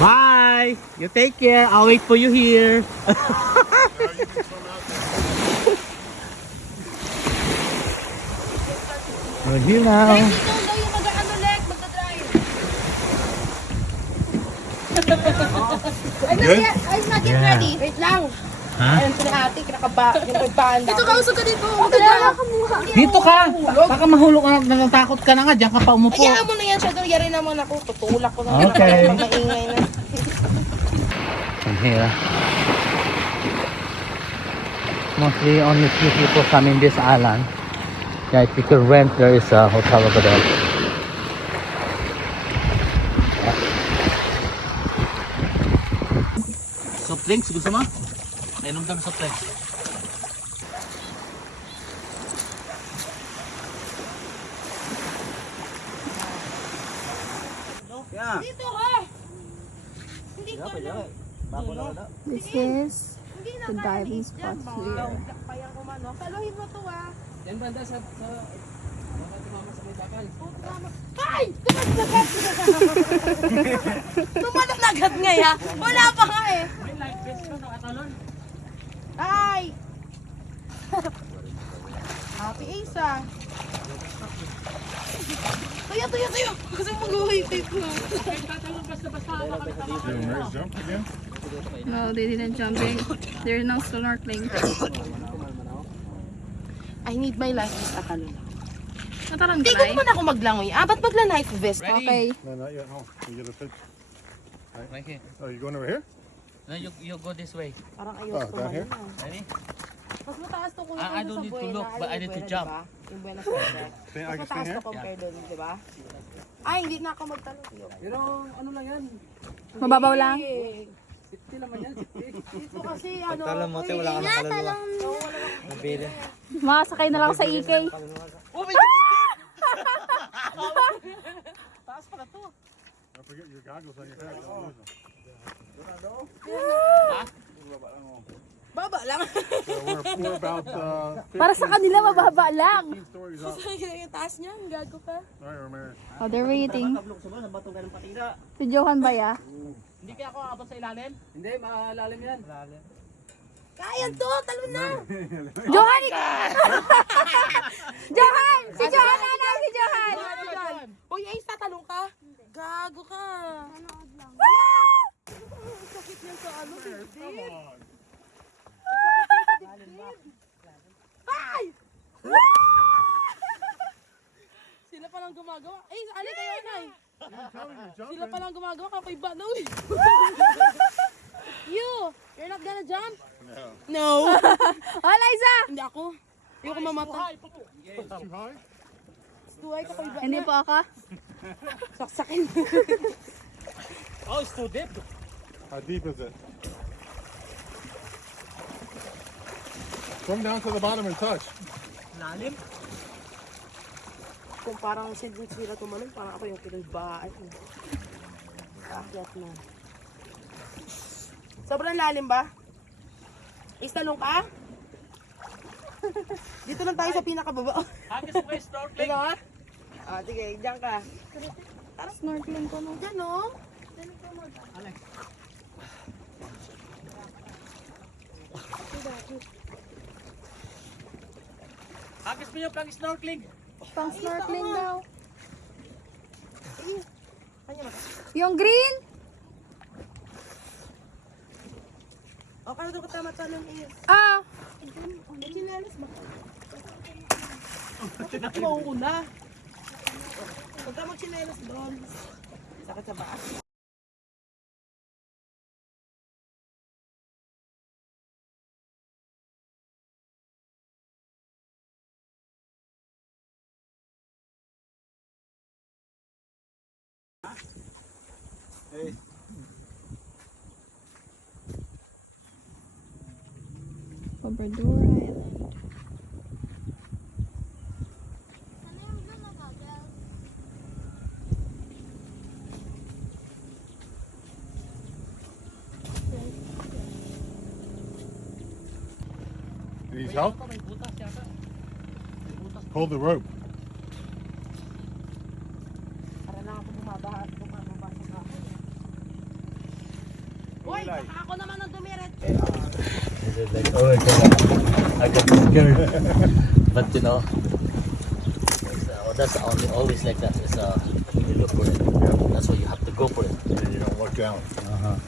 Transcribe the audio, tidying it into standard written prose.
Bye! You take care. I'll wait for you here. We're here now. Ikaw daw yung mag-ano, Lek, magdadrive. I'm not yet ready. Wait lang. Ha? Ayun si ate, kinakaba, yung pagpaan daw. Ito ka, usog ka dito. Dito ka! Baka mahulog ka na, natakot ka na nga. Diyan ka pa umupo. Hayaan mo na yan siya doon. Yari naman ako. Tutulak ko na. Okay. Pag maingay na. From here. Mostly only few people come in this island. Yeah, if you could rent, there is a hotel over there. Soft drinks, gusto mo? Inom kami soft drinks. Dito ka! Hindi ko na. This is the diving spot here. Payang ko man, no? Saluhin mo to, ah. Yan banda sa baka tumama sa may bakal. Ay! Tumalon agad nga, ya. Wala pa nga, eh. May life vest ka, nakatalon. Ay! Happy Ace, ah. Tuyo, tuyo, tuyo. Kasi mag-uwi ko. Tatalon basta-basta na kami sa Did the mares jump again? No, they didn't jump in. There's no snorkeling. I need my life vest, Akalon. Natarang Hindi ko naman ako maglangoy. Ah, ba't magla-life vest? Okay. No, not yet. No. You get a pitch. Right here. Oh, you going over here? No, you go this way. Parang Oh, ayos ko down man here? yun, ah. Ready? Mas mataas to kung I don't need to look, but I need to jump. Yung Buena Suerte. Stay, I Mas can stay mataas here? to compare doon, di ba? Ay, hindi na ako magtalon. Pero ano lang yan? Mababaw lang. Safety naman yan, safety. Dito kasi ano. Tala mo, te, wala ka na kaluluwa. Mabili. Makasakay na lang ako sa EK. Oh my Taas pala to. Don't forget your goggles on your head. Don't lose them. Baba lang. So we're about Para sa kanila mababa lang. 15 stories up. Yung taas niya, ang gago ka. All right, Ramirez. Oh, they're waiting. Kablok sa mga bato ganun patinga. Si Johan ba ya? Hindi kaya ako abot sa ilalim? Hindi, malalim yan. Malalim. Kaya to, talon na. Johan! Johan! Si Johan na si Johan! Uy, Ace, tatalong ka. Gago ka. Sakit niyan sa ano, dibdib. Ay! Sila pa lang gumagawa. Ay, ali kayo, Nay. I'm telling you, jump Sila in. pa lang gumagawa, kapoy ba? No. You're not gonna jump? No. Oh, Liza! Hindi ako. Hindi ako mamata. It's too high? Tuway ka, kapoy ba? Hindi po ako. Saksakin. Oh, it's too deep. How deep is it? Come down to the bottom and touch. Lalim? Kung parang sila tumalon, parang ako yung kinulbaan. Kaakyat na. Sobrang lalim ba? Istalong ka? Dito lang tayo sa pinakababa. Hagis mo kayo snorkeling. Diba? Ah, sige, diyan ka. Snorkeling ko no. Diyan, no? Alex. Hagis mo yung pang snorkeling. Pang snorkeling daw. Kanya na. Yung green? O, kaya doon ka tama talong is. Ah! May chinelas ba? Mauna. Huwag ka mag-chinelas doon. Sakit sa baas. Obrador Island. Needs help? Hold the rope. Para lang ako bumaba at bumaba sa kahoy. Ako naman ang dumiret. Is it like, oh my god, I got scared. But you know, that's only always like that. It's you look for it. That's why you have to go for it. And you don't look down. Uh-huh.